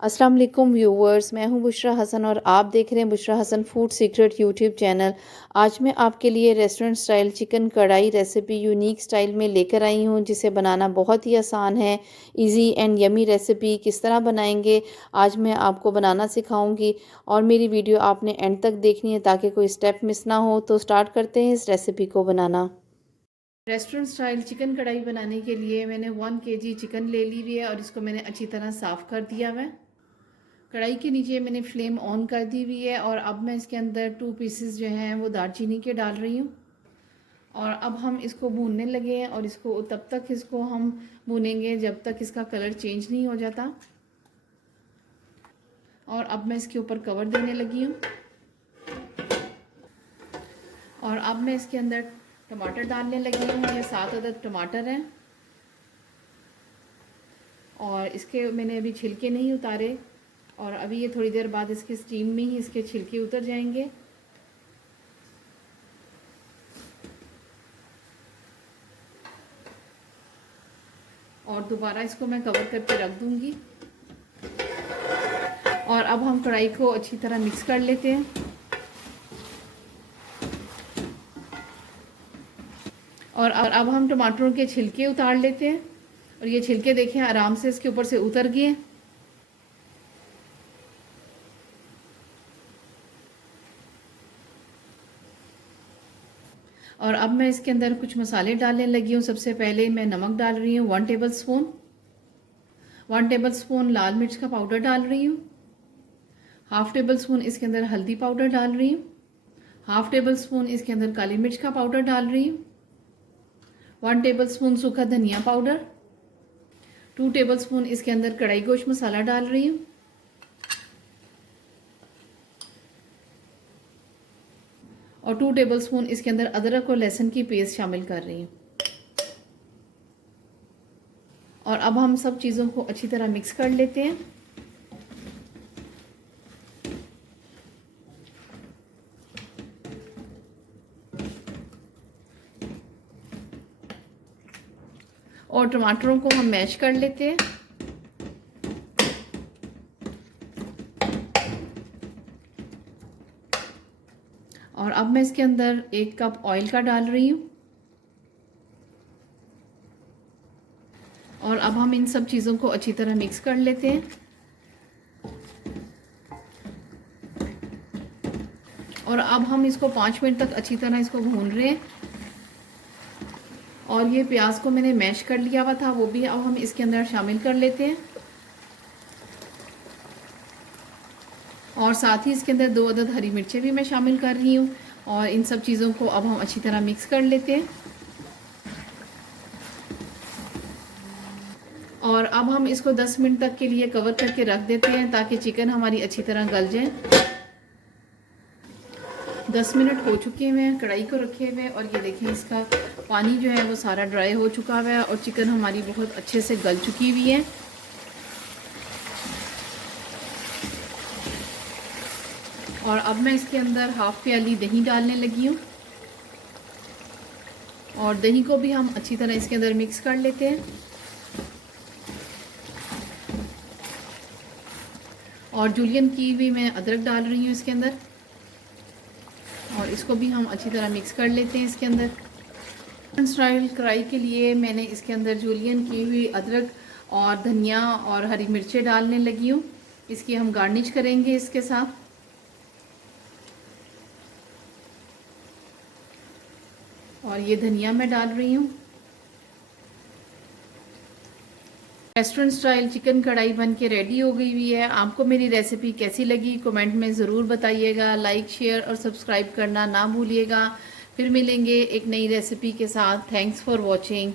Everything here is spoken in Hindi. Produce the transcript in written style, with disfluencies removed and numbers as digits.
अस्सलाम वालेकुम व्यूवर्स, मैं हूं बुशरा हसन और आप देख रहे हैं Bushra Hasan food secret YouTube channel. आज मैं आपके लिए restaurant style chicken kadai recipe unique style में लेकर आई हूं, जिसे बनाना बहुत ही आसान है। इजी एंड यमी रेसिपी किस तरह बनाएंगे आज मैं आपको बनाना सिखाऊंगी और मेरी वीडियो आपने एंड तक देखनी है ताकि कोई स्टेप मिस ना हो। तो स्टार्ट करते हैं इस रेसिपी को बनाना। रेस्टोरेंट स्टाइल चिकन कढ़ाई बनाने के लिए मैंने 1 kg चिकन ले ली हुई है और इसको मैंने अच्छी तरह साफ़ कर दिया है। कढ़ाई के नीचे मैंने फ्लेम ऑन कर दी हुई है और अब मैं इसके अंदर 2 पीसेस जो हैं वो दालचीनी के डाल रही हूँ। और अब हम इसको भूनने लगे हैं और इसको तब तक इसको हम भूनेंगे जब तक इसका कलर चेंज नहीं हो जाता। और अब मैं इसके ऊपर कवर देने लगी हूँ और अब मैं इसके अंदर टमाटर डालने लगी हूँ। ये 7 अदद टमाटर हैं और इसके मैंने अभी छिलके नहीं उतारे और अभी ये थोड़ी देर बाद इसके स्टीम में ही इसके छिलके उतर जाएंगे। और दोबारा इसको मैं कवर करके रख दूंगी। और अब हम कढ़ाई को अच्छी तरह मिक्स कर लेते हैं। और अब हम टमाटरों के छिलके उतार लेते हैं और ये छिलके देखें आराम से इसके ऊपर से उतर गए। और अब मैं इसके अंदर कुछ मसाले डालने लगी हूँ। सबसे पहले मैं नमक डाल रही हूँ 1 टेबलस्पून। 1 टेबलस्पून लाल मिर्च का पाउडर डाल रही हूँ। हाफ टेबलस्पून इसके अंदर हल्दी पाउडर डाल रही हूँ। हाफ टेबलस्पून इसके अंदर काली मिर्च का पाउडर डाल रही हूँ। 1 टेबलस्पून सूखा धनिया पाउडर। 2 टेबलस्पून इसके अंदर कढ़ाई गोश्त मसाला डाल रही हूँ। और 2 टेबलस्पून इसके अंदर अदरक और लहसुन की पेस्ट शामिल कर रही हूँ। और अब हम सब चीज़ों को अच्छी तरह मिक्स कर लेते हैं। और टमाटरों को हम मैश कर लेते हैं। और अब मैं इसके अंदर 1 कप ऑयल का डाल रही हूँ। और अब हम इन सब चीज़ों को अच्छी तरह मिक्स कर लेते हैं। और अब हम इसको 5 मिनट तक अच्छी तरह इसको भून रहे हैं। और ये प्याज को मैंने मैश कर लिया हुआ था, वो भी अब हम इसके अंदर शामिल कर लेते हैं। और साथ ही इसके अंदर 2 अदद हरी मिर्चें भी मैं शामिल कर रही हूँ। और इन सब चीज़ों को अब हम अच्छी तरह मिक्स कर लेते हैं। और अब हम इसको 10 मिनट तक के लिए कवर करके रख देते हैं ताकि चिकन हमारी अच्छी तरह गल जाए। 10 मिनट हो चुके हैं कढ़ाई को रखे हुए और ये देखें इसका पानी जो है वो सारा ड्राई हो चुका हुआ है और चिकन हमारी बहुत अच्छे से गल चुकी हुई है। और अब मैं इसके अंदर हाफ प्याली दही डालने लगी हूँ। और दही को भी हम अच्छी तरह इसके अंदर मिक्स कर लेते हैं। और जूलियन की भी मैं अदरक डाल रही हूँ इसके अंदर और इसको भी हम अच्छी तरह मिक्स कर लेते हैं इसके अंदर। स्टाइल कढ़ाई के लिए मैंने इसके अंदर जूलियन की हुई अदरक और धनिया और हरी मिर्चें डालने लगी हूँ। इसकी हम गार्निश करेंगे इसके साथ। और ये धनिया मैं डाल रही हूँ। रेस्टोरेंट स्टाइल चिकन कढ़ाई बन के रेडी हो गई हुई है। आपको मेरी रेसिपी कैसी लगी कमेंट में ज़रूर बताइएगा। लाइक शेयर और सब्सक्राइब करना ना भूलिएगा। फिर मिलेंगे एक नई रेसिपी के साथ। Thanks for watching.